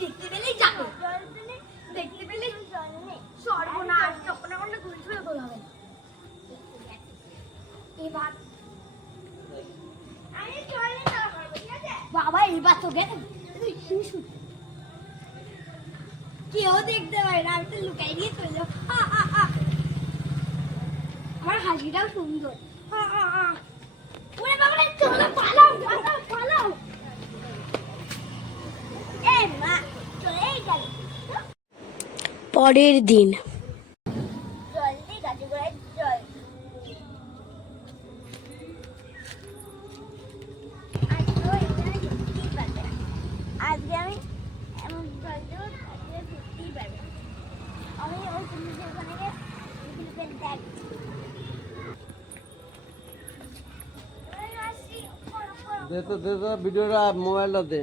দেখতে পেলেই যাবে, দেখতে পেলেই সর্বনাশ, যখন আমরা ঘুরছিল তো হবে এবার বাবা এইবার তো গেছে কেউ দেখতে পারে না, আমি তো লুকাই দিয়ে চলে যাবো। আমার হাসিটাও সুন্দর। পরের দিন আজকে আমি এমন জল দেবো ঘুরতেই পারবে, আমি ওই জিনিসের ওখানে দেখ ভিডিওটা মোবাইলটা দে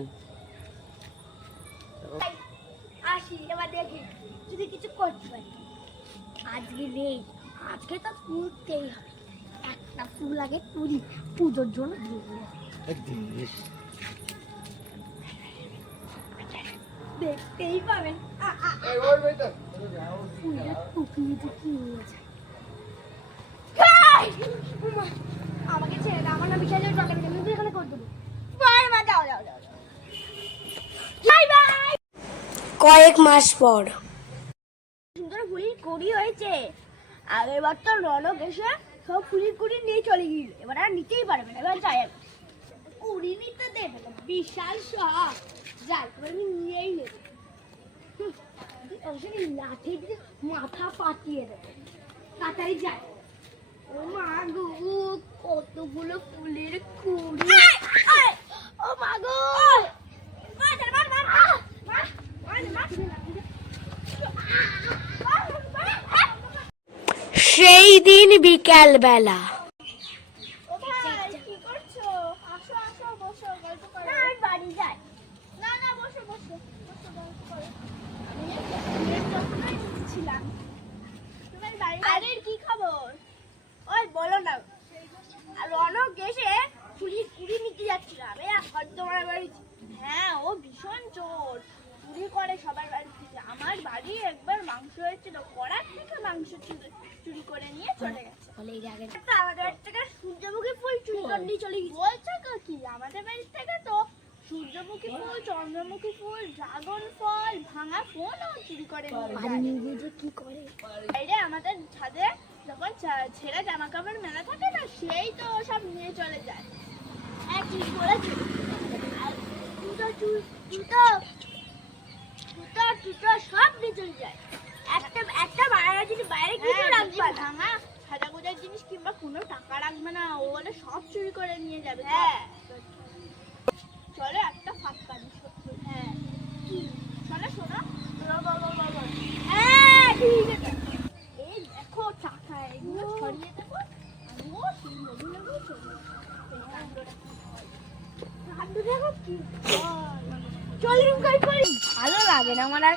আসি। এবার দেখি যদি কিছু করতে পারি। আজকে নেই, আজকে তো তুলতেই হবে, একটা ফুল আগে তুলি পুজোর জন্য দেখতেই পাবেন। আমাকে ছেড়ে দাও, আমার না বিশাল এখানে করে দেবো। যাও যাও যাও, বাই বাই। কয়েক মাস পর সুন্দর ফুলির কুড়ি হয়েছে। আগের বার তো রনক এসে সব ফুলির কুড়ি নিয়ে চলে গিয়ে, এবার আর নিতেই পারবে না। এবার যাই কুড়ি নিতে দেবে তো বিশাল শখ, যাই এবার আমি নিয়েই নেব। লাঠি দিয়ে মাথা পাঠিয়ে দেবে, তাড়াতাড়ি যাই। ও মা গো, কতগুলো ফুলের কুড়ি, ও মা গো। সেই দিন বিকাল বেলা কি করছো? আসো আসো, বসো, গল্প করো। না আমি বাড়ি যাই। না না, বসো বসো বসো, গল্প করো। আমি ছিলাম তোমার বাড়ি। আরে কি খবর? ওই বলো না। আর রনক এসে চুরি কুড়ি নিতে যাচ্ছিলাম, এই তোমার বাড়ি। হ্যাঁ, ও ভীষণ চোর, চুরি করে সবার বাড়ি থেকে। আমার বাড়ি একবার মাংস হয়েছিল, কড়ার থেকে মাংস চুরি করে নিয়ে চলে গেছে। আমাদের বাড়ি থেকে সূর্যমুখী ফুল চুরি করে নিয়ে চলে গেছে। বলছো কি? আমাদের বাড়ি থেকে তো সূর্যমুখী ফুল, চন্দ্রমুখী ফুল, ড্রাগন ফল, ভাঙা ফোনও চুরি করে নিয়ে যায়। কি করে বাইরে আমাদের ছাদে যখন ছেঁড়া জামা কাপড় মেলা থাকে না, সেই তো সব নিয়ে চলে যায়। ঠিক বলেছি। আর জুতো জুতো জুতো জুতো সব নিয়ে চলে যায়। একটা বাইরে যদি বাইরে কিছু রাখবে না, হ্যাঁ, সাজা গোজার জিনিস কিংবা কোনো টাকা রাখবে না, ও বলে সব চুরি করে নিয়ে যাবে। হ্যাঁ চলো একটা ফাঁক পানি। হ্যাঁ কি চলো, শোনো। হ্যাঁ ঠিক আছে, এই দেখো চাকা এগুলো ছড়িয়ে দেবো। ভালো লাগে না আমার, আর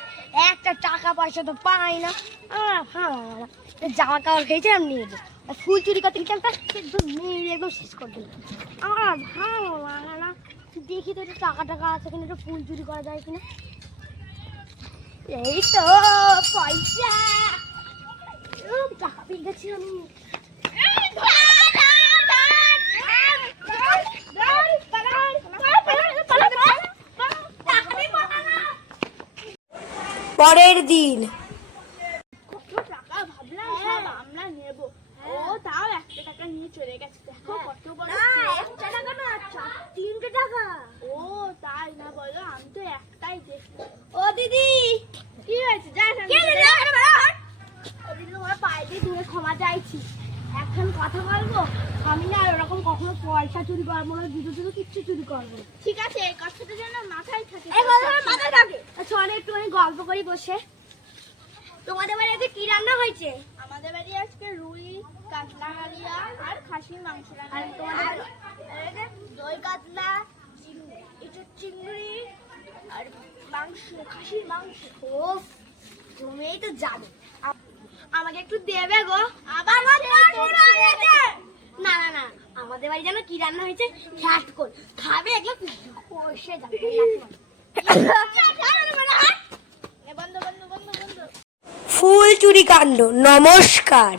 একটা টাকা পয়সা তো পাই না। জামা কাপড় খেয়েছিলাম নিয়ে যাবো, ফুল চুরি করতে গেছিলাম, একদম শেষ করে দিলাম। আমার ভালো লাগে না। দেখি তো একটু টাকা টাকা আছে কিনা, একটু ফুল চুরি করা যায় কিনা। এই তো পয়সা, টাকা পেয়ে গেছি আমি। পরের দিন কত টাকা ভাবলাম সব আমরা নেব, ও তাও 1 টাকা নিয়ে চলে গেছে। দেখো কত বড়, 1 টাকা না 3 টাকা। ও তাই না? বলো, আমি তো একটাই দেখি। ও দিদি কি হয়েছে? তোমার পায়ে দিয়ে দূরে ক্ষমা চাইছি। এখন কথা বলবো, আমি না ওরকম কখনো পয়সা চুরি করবো না, জুতো কিচ্ছু চুরি করবো। ঠিক আছে, এই কথাটা যেন মাথায় থাকে। মাথায় থাকে। আচ্ছা, একটুখানি গল্প করি বসে। তোমাদের বাড়িতে কি রান্না হয়েছে? আমাদের বাড়ি আজকে রুই, কাতলা কালিয়া আর খাসির মাংস রান্না। আর তোমাদের দই কাতলা, চিংড়ি আর মাংস, খাসির মাংস। ও তুমিই তো জানো। আমাকে একটু দেবে গো। আবার না না না, আমাদের বাড়ি জানো কি রান্না হয়েছে? ফ্যাট কোল খাবে এগুলো কষে যাবে। বন্ধ বন্ধ বন্ধ বন্ধ। ফুল চুরি কাণ্ড। নমস্কার।